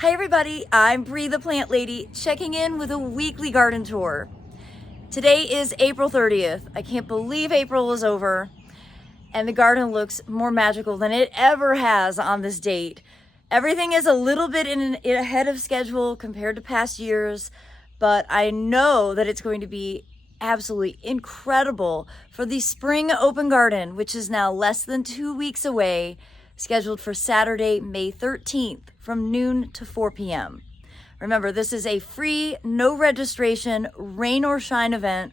Hi everybody, I'm Bree the Plant Lady, checking in with a weekly garden tour. Today is April 30th. I can't believe April is over, and the garden looks more magical than it ever has on this date. Everything is a little bit ahead of schedule compared to past years, but I know that it's going to be absolutely incredible for the spring open garden, which is now less than 2 weeks away, scheduled for Saturday, May 13th from noon to 4 p.m. Remember, this is a free, no registration, rain or shine event,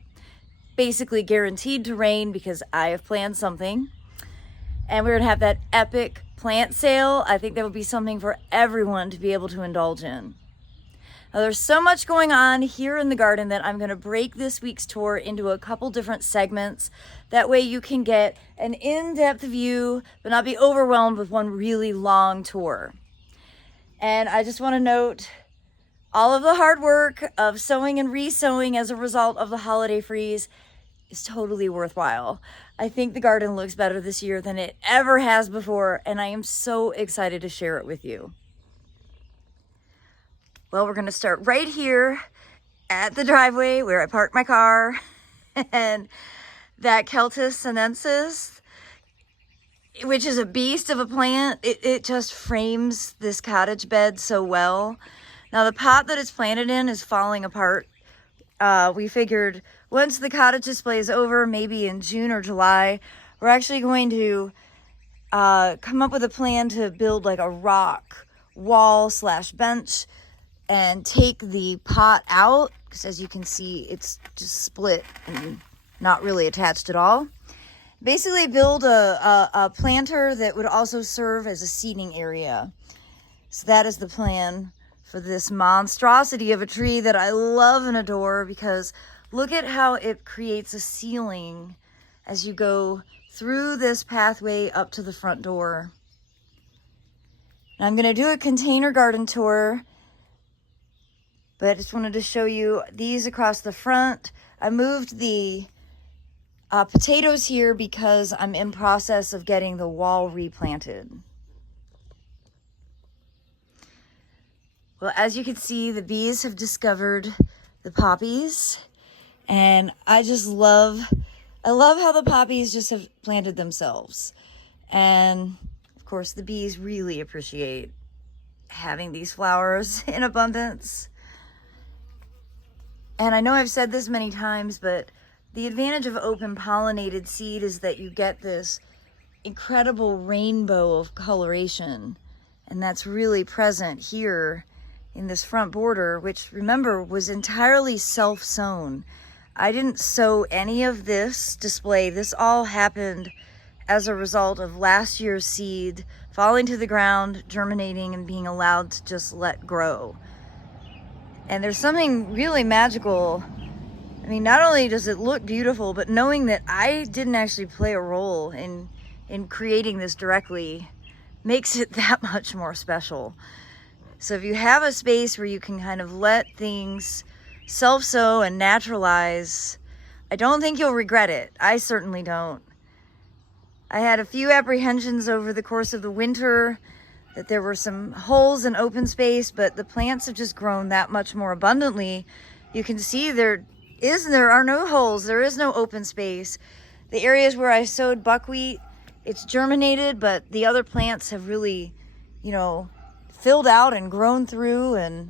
basically guaranteed to rain because I have planned something. And we're gonna have that epic plant sale. I think there will be something for everyone to be able to indulge in. Now, there's so much going on here in the garden that I'm going to break this week's tour into a couple different segments. That way you can get an in-depth view, but not be overwhelmed with one really long tour. And I just want to note all of the hard work of sowing and re-sowing as a result of the holiday freeze is totally worthwhile. I think the garden looks better this year than it ever has before, and I am so excited to share it with you. Well, we're gonna start right here at the driveway where I parked my car. And that Celtis sinensis, which is a beast of a plant, it just frames this cottage bed so well. Now the pot that it's planted in is falling apart. We figured once the cottage display is over, maybe in June or July, we're actually going to come up with a plan to build like a rock wall / bench and take the pot out, because as you can see, it's just split and not really attached at all. Basically build a planter that would also serve as a seating area. So that is the plan for this monstrosity of a tree that I love and adore, because look at how it creates a ceiling as you go through this pathway up to the front door. And I'm going to do a container garden tour, but I just wanted to show you these across the front. I moved the potatoes here because I'm in process of getting the wall replanted. Well, as you can see, the bees have discovered the poppies, and I love how the poppies just have planted themselves. And of course, the bees really appreciate having these flowers in abundance. And I know I've said this many times, but the advantage of open pollinated seed is that you get this incredible rainbow of coloration. And that's really present here in this front border, which, remember, was entirely self-sown. I didn't sow any of this display. This all happened as a result of last year's seed falling to the ground, germinating, and being allowed to just let grow. And there's something really magical. I mean, not only does it look beautiful, but knowing that I didn't actually play a role in creating this directly makes it that much more special. So if you have a space where you can kind of let things self-sow and naturalize, I don't think you'll regret it. I certainly don't. I had a few apprehensions over the course of the winter that there were some holes in open space, but the plants have just grown that much more abundantly. You can see there are no holes, there is no open space. The areas where I sowed buckwheat, it's germinated, but the other plants have really, filled out and grown through, and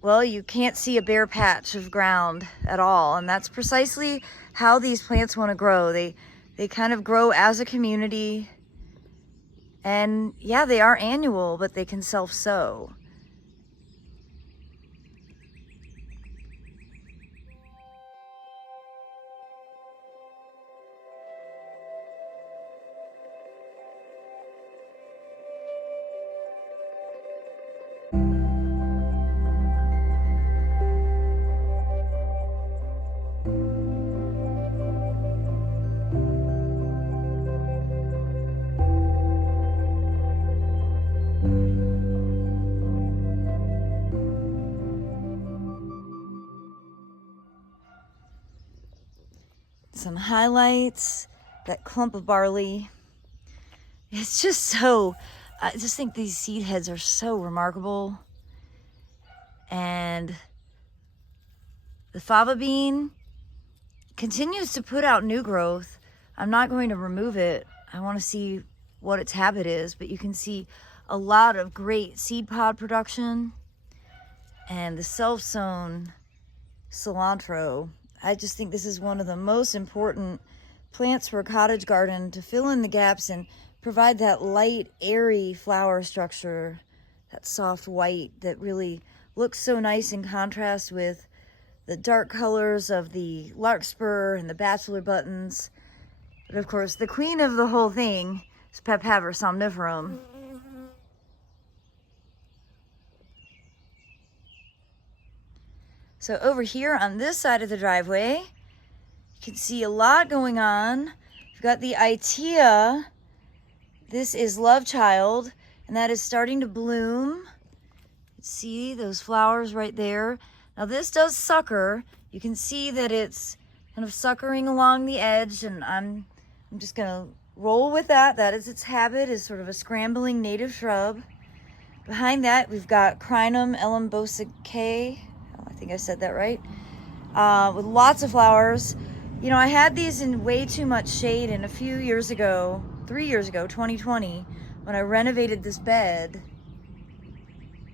well, you can't see a bare patch of ground at all. And that's precisely how these plants want to grow. They kind of grow as a community. And yeah, they are annual, but they can self-sow. Some highlights, that clump of barley. It's just so I just think these seed heads are so remarkable. And the fava bean continues to put out new growth. I'm not going to remove it. I want to see what its habit is, but you can see a lot of great seed pod production. And the self-sown cilantro, I just think this is one of the most important plants for a cottage garden to fill in the gaps and provide that light, airy flower structure, that soft white that really looks so nice in contrast with the dark colors of the larkspur and the bachelor buttons. But of course, the queen of the whole thing is Papaver somniferum. So over here on this side of the driveway, you can see a lot going on. We've got the Itea. This is Love Child, and that is starting to bloom. See those flowers right there? Now this does sucker. You can see that it's kind of suckering along the edge, and I'm just gonna roll with that. That is its habit, is sort of a scrambling native shrub. Behind that, we've got Crinum ellambosicae. I think I said that right. With lots of flowers. You know, I had these in way too much shade, and a few years ago, 3 years ago, 2020, when I renovated this bed,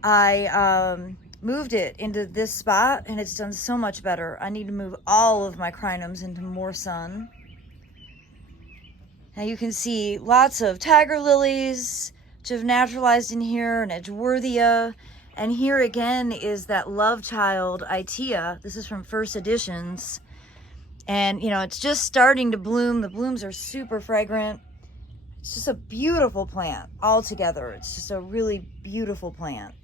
I moved it into this spot, and it's done so much better. I need to move all of my crinums into more sun. Now you can see lots of tiger lilies, which have naturalized in here, and Edgeworthia. And here again is that Love Child Itea. This is from First Editions. And, you know, it's just starting to bloom. The blooms are super fragrant. It's just a beautiful plant altogether. It's just a really beautiful plant.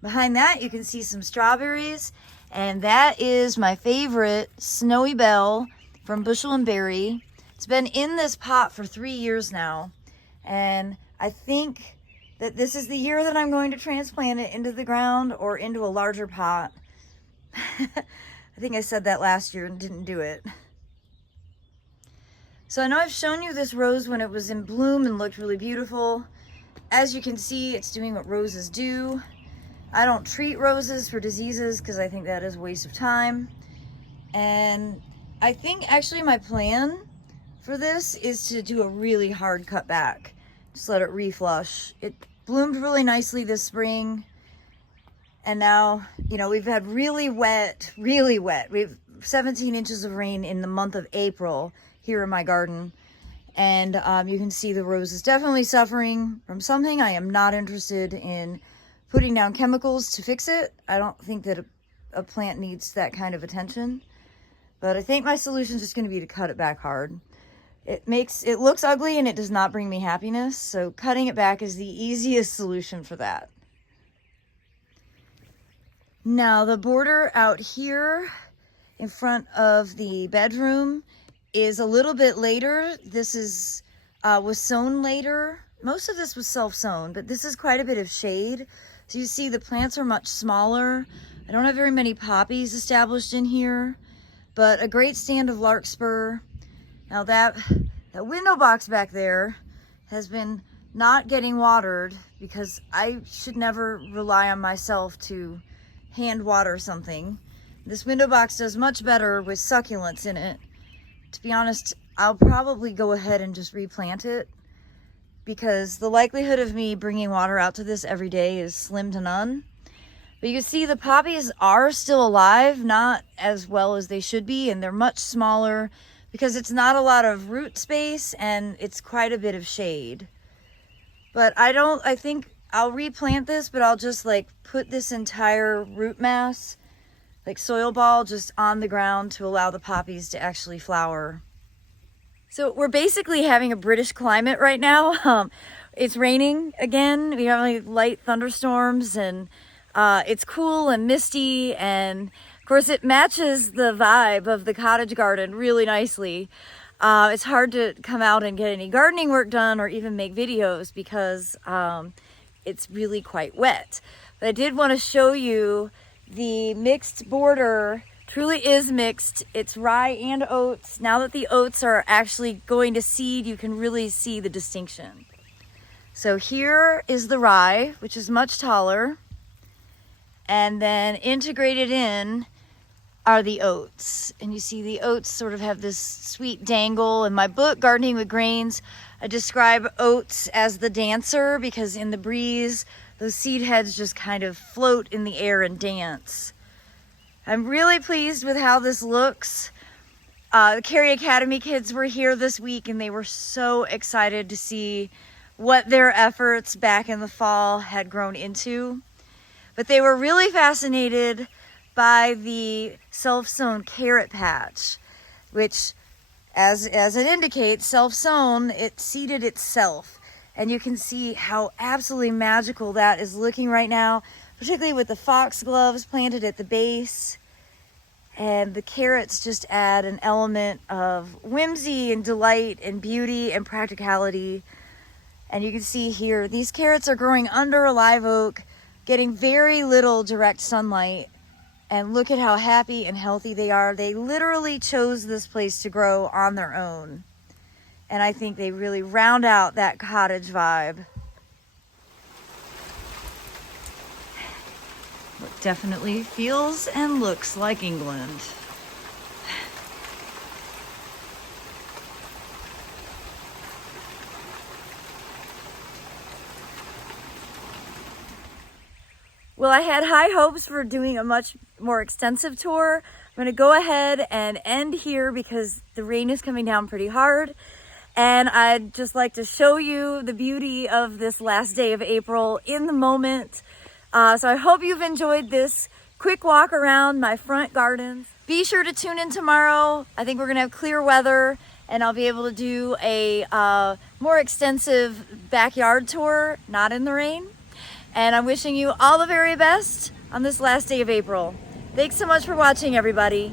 Behind that, you can see some strawberries. And that is my favorite Snowy Belle from Bushel and Berry. It's been in this pot for 3 years now. And I think that this is the year that I'm going to transplant it into the ground or into a larger pot. I think I said that last year and didn't do it. So I know I've shown you this rose when it was in bloom and looked really beautiful. As you can see, it's doing what roses do. I don't treat roses for diseases because I think that is a waste of time. And I think actually my plan for this is to do a really hard cut back. Just let it reflush. It bloomed really nicely this spring. And now, you know, we've had really wet. We've 17 inches of rain in the month of April here in my garden. And you can see the rose is definitely suffering from something. I am not interested in putting down chemicals to fix it. I don't think that a plant needs that kind of attention. But I think my solution is just going to be to cut it back hard. It looks ugly and it does not bring me happiness. So cutting it back is the easiest solution for that. Now the border out here in front of the bedroom is a little bit later. This was sown later. Most of this was self-sown, but this is quite a bit of shade. So you see the plants are much smaller. I don't have very many poppies established in here, but a great stand of larkspur. Now that window box back there has been not getting watered because I should never rely on myself to hand water something. This window box does much better with succulents in it. To be honest, I'll probably go ahead and just replant it because the likelihood of me bringing water out to this every day is slim to none. But you can see the poppies are still alive, not as well as they should be, and they're much smaller because it's not a lot of root space and it's quite a bit of shade. But I think I'll replant this, but I'll just like put this entire root mass, like soil ball, just on the ground to allow the poppies to actually flower. So we're basically having a British climate right now. It's raining again. We have like light thunderstorms and it's cool and misty, and of course it matches the vibe of the cottage garden really nicely. It's hard to come out and get any gardening work done or even make videos because it's really quite wet. But I did want to show you the mixed border. Truly is mixed. It's rye and oats. Now that the oats are actually going to seed, you can really see the distinction. So here is the rye, which is much taller. And then integrated in are the oats. And you see the oats sort of have this sweet dangle. In my book, Gardening with Grains, I describe oats as the dancer because in the breeze, those seed heads just kind of float in the air and dance. I'm really pleased with how this looks. The Carey Academy kids were here this week and they were so excited to see what their efforts back in the fall had grown into. But they were really fascinated by the self-sown carrot patch, which, as it indicates, self-sown, it seeded itself. And you can see how absolutely magical that is looking right now, particularly with the foxgloves planted at the base. And the carrots just add an element of whimsy and delight and beauty and practicality. And you can see here, these carrots are growing under a live oak, getting very little direct sunlight. And look at how happy and healthy they are. They literally chose this place to grow on their own. And I think they really round out that cottage vibe. It definitely feels and looks like England. Well, I had high hopes for doing a much more extensive tour. I'm going to go ahead and end here because the rain is coming down pretty hard. And I'd just like to show you the beauty of this last day of April in the moment. So I hope you've enjoyed this quick walk around my front gardens. Be sure to tune in tomorrow. I think we're going to have clear weather and I'll be able to do a more extensive backyard tour, not in the rain. And I'm wishing you all the very best on this last day of April. Thanks so much for watching, everybody.